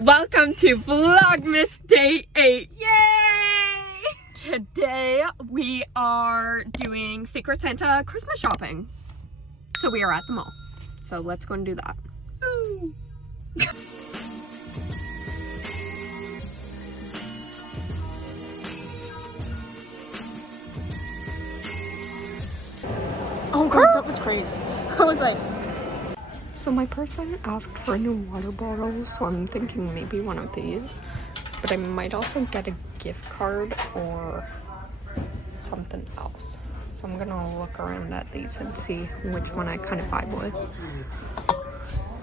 Welcome to Vlogmas Day 8. Yay! Today we are doing Secret Santa Christmas shopping. So we are at the mall. So let's go and do that. Woo. Oh god, that was crazy. I was like... So my person asked for a new water bottle, so I'm thinking maybe one of these. But I might also get a gift card or something else. So I'm gonna look around at these and see which one I kind of vibe with.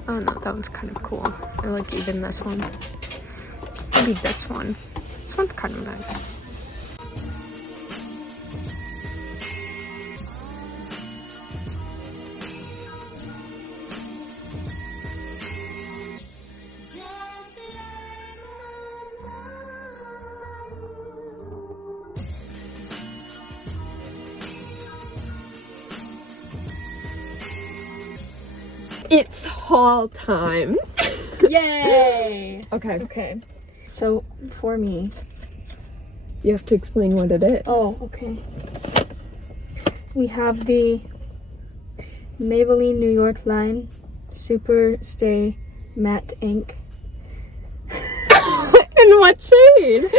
Oh no, that one's kind of cool. I like even this one. Maybe this one. This one's kind of nice. It's haul time. Yay! Okay. Okay. So, for me... You have to explain what it is. Oh, okay. We have the Maybelline New York line Super Stay Matte Ink. In what shade?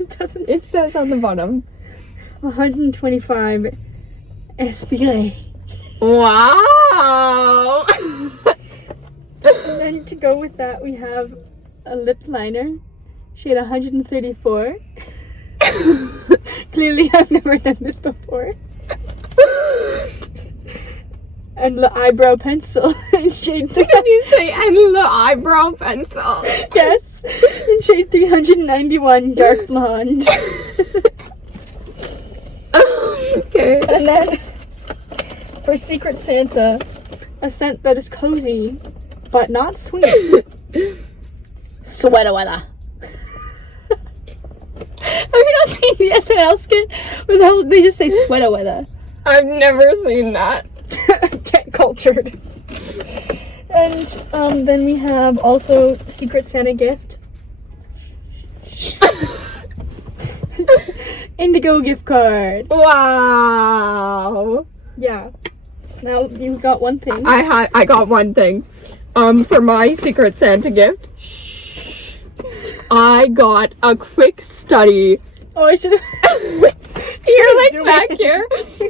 It doesn't It says on the bottom. 125 Espire. Wow! And then to go with that, we have a lip liner, shade 134. Clearly, I've never done this before. And the eyebrow pencil in shade 300. Did you say and the eyebrow pencil? Yes, in shade 391, dark blonde. Okay. And then for Secret Santa, a scent that is cozy but not sweet. Sweater weather. Have you not seen the SNL skit where they just say sweater weather? I've never seen that. Get cultured. And then we have also Secret Santa gift. Indigo gift card. Wow. Yeah. Now you got one thing. I got one thing. For my Secret Santa gift, I got a quick study. Oh, I should have. You're like Zoom back in. here.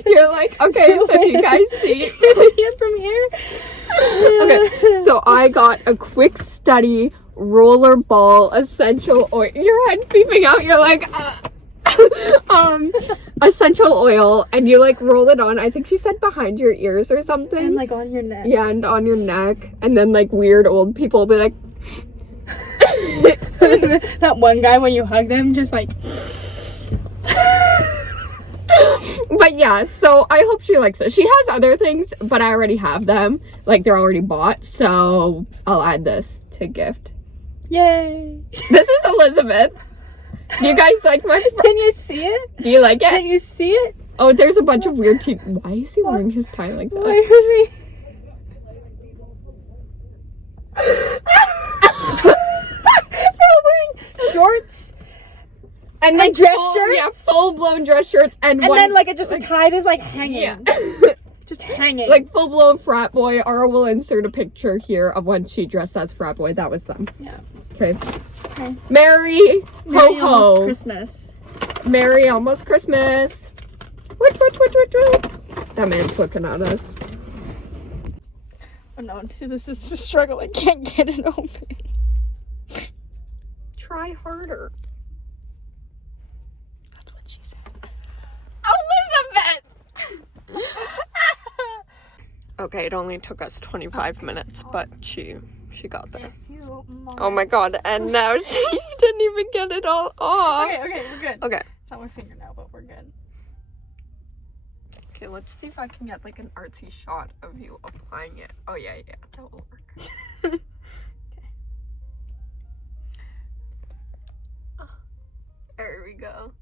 You're like, okay, Zoom so do you in. guys see? You see it from here? Okay, so I got a quick study rollerball essential oil. Your head peeping out. You're like, essential oil, and you like roll it on. I think she said behind your ears or something. And like on your neck. Yeah, and on your neck, and then like weird old people will be like. That one guy when you hug them, just like. But yeah, so I hope she likes it. She has other things, but I already have them. Like they're already bought, so I'll add this to gift. Yay! This is Elizabeth. Do you guys like my? Can you see it? Do you like Can it? you see it? Oh, there's a bunch of weird Why is he wearing his tie like Why that? are we? They're wearing shorts And then dress shirts. Yeah, shirts? full blown dress shirts and and one, then like it just a tie is like hanging. yeah. Just hanging. Like full blown frat boy. Ara will insert a picture here of when she dressed as frat boy. That was them. Yeah. Okay. Okay. Merry Merry ho almost ho. Christmas. Merry almost Christmas. What? That man's looking at us. Oh no, this is a struggle. I can't get it open. Try harder. That's what she said. Elizabeth! Okay, it only took us 25 minutes, but she got there. Oh my god, and now she didn't even get it all off. Okay, we're good. Okay. It's not my fingernail, but we're good. Okay, let's see if I can get like an artsy shot of you applying it. Oh yeah, that will work. Okay. There we go.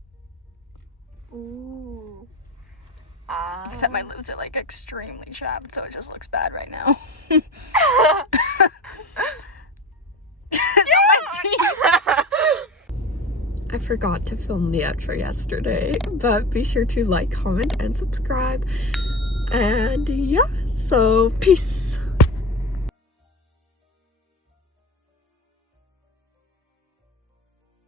Ooh. Except my lips are like extremely chapped, so it just looks bad right now. It's on my I forgot to film the outro yesterday, but be sure to like, comment, and subscribe. And yeah, so peace.